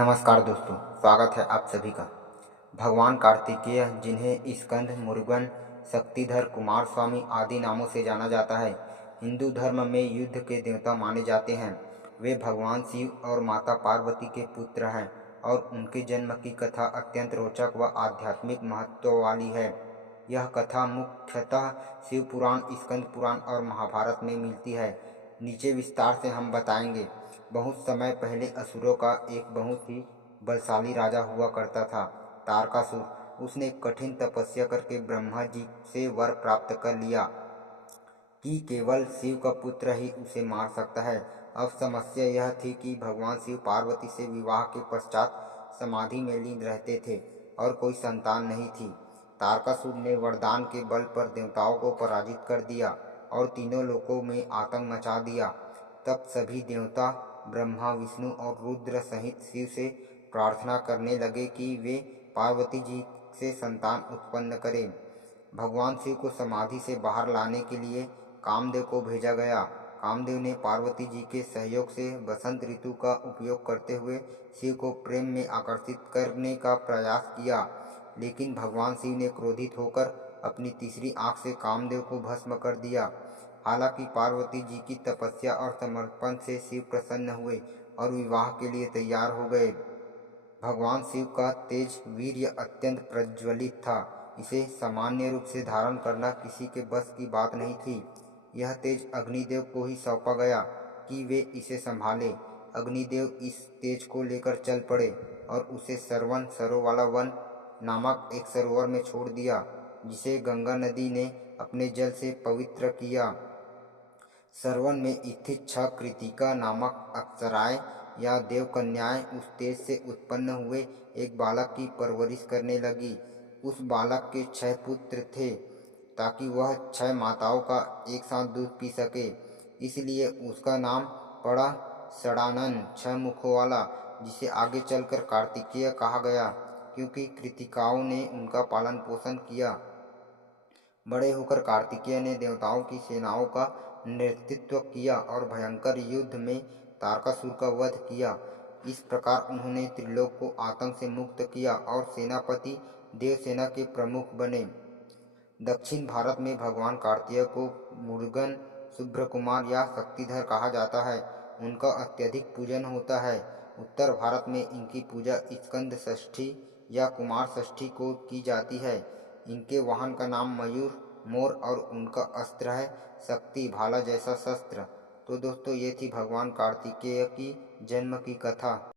नमस्कार दोस्तों, स्वागत है आप सभी का। भगवान कार्तिकेय, जिन्हें स्कंद, मुरुगन, शक्तिधर, कुमार स्वामी आदि नामों से जाना जाता है, हिंदू धर्म में युद्ध के देवता माने जाते हैं। वे भगवान शिव और माता पार्वती के पुत्र हैं और उनके जन्म की कथा अत्यंत रोचक व आध्यात्मिक महत्व वाली है। यह कथा मुख्यतः शिव पुराण, स्कंद पुराण और महाभारत में मिलती है। नीचे विस्तार से हम बताएंगे। बहुत समय पहले असुरों का एक बहुत ही बलशाली राजा हुआ करता था, तारकासुर। उसने कठिन तपस्या करके ब्रह्मा जी से वर प्राप्त कर लिया कि केवल शिव का पुत्र ही उसे मार सकता है। अब समस्या यह थी कि भगवान शिव पार्वती से विवाह के पश्चात समाधि में लीन रहते थे और कोई संतान नहीं थी। तारकासुर ने वरदान के बल पर देवताओं को पराजित कर दिया और तीनों लोकों में आतंक मचा दिया। तब सभी देवता ब्रह्मा, विष्णु और रुद्र सहित शिव से प्रार्थना करने लगे कि वे पार्वती जी से संतान उत्पन्न करें। भगवान शिव को समाधि से बाहर लाने के लिए कामदेव को भेजा गया। कामदेव ने पार्वती जी के सहयोग से बसंत ऋतु का उपयोग करते हुए शिव को प्रेम में आकर्षित करने का प्रयास किया, लेकिन भगवान शिव ने क्रोधित होकर अपनी तीसरी आंख से कामदेव को भस्म कर दिया। हालांकि पार्वती जी की तपस्या और समर्पण से शिव प्रसन्न हुए और विवाह के लिए तैयार हो गए। भगवान शिव का तेज वीर्य अत्यंत प्रज्वलित था। इसे सामान्य रूप से धारण करना किसी के बस की बात नहीं थी। यह तेज अग्निदेव को ही सौंपा गया कि वे इसे संभालें। अग्निदेव इस तेज को लेकर चल पड़े और उसे सरवन सरोवाला वन नामक एक सरोवर में छोड़ दिया, जिसे गंगा नदी ने अपने जल से पवित्र किया। सरवन में स्थित 6 कृतिका नामक अप्सराएं या देवकन्याएं उस तेज से उत्पन्न हुए एक बालक की परवरिश करने लगी। उस बालक के 6 पुत्र थे, ताकि वह 6 माताओं का एक साथ दूध पी सके। इसलिए उसका नाम पड़ा षडानन, 6 मुखों वाला, जिसे आगे चलकर कार्तिकेय कहा गया, क्योंकि कृतिकाओं ने उनका पालन पोषण किया। बड़े होकर कार्तिकेय ने देवताओं की सेनाओं का नेतृत्व किया और भयंकर युद्ध में तारकासुर का वध किया। इस प्रकार उन्होंने त्रिलोक को आतंक से मुक्त किया और सेनापति देवसेना के प्रमुख बने। दक्षिण भारत में भगवान कार्तिकेय को मुरुगन, शुभ्रकुमार या शक्तिधर कहा जाता है। उनका अत्यधिक पूजन होता है। उत्तर भारत में इनकी पूजा स्कंद षष्ठी या कुमार षष्ठी को की जाती है। इनके वाहन का नाम मयूर, मोर और उनका अस्त्र है शक्ति, भाला जैसा शस्त्र। तो दोस्तों, ये थी भगवान कार्तिकेय की जन्म की कथा।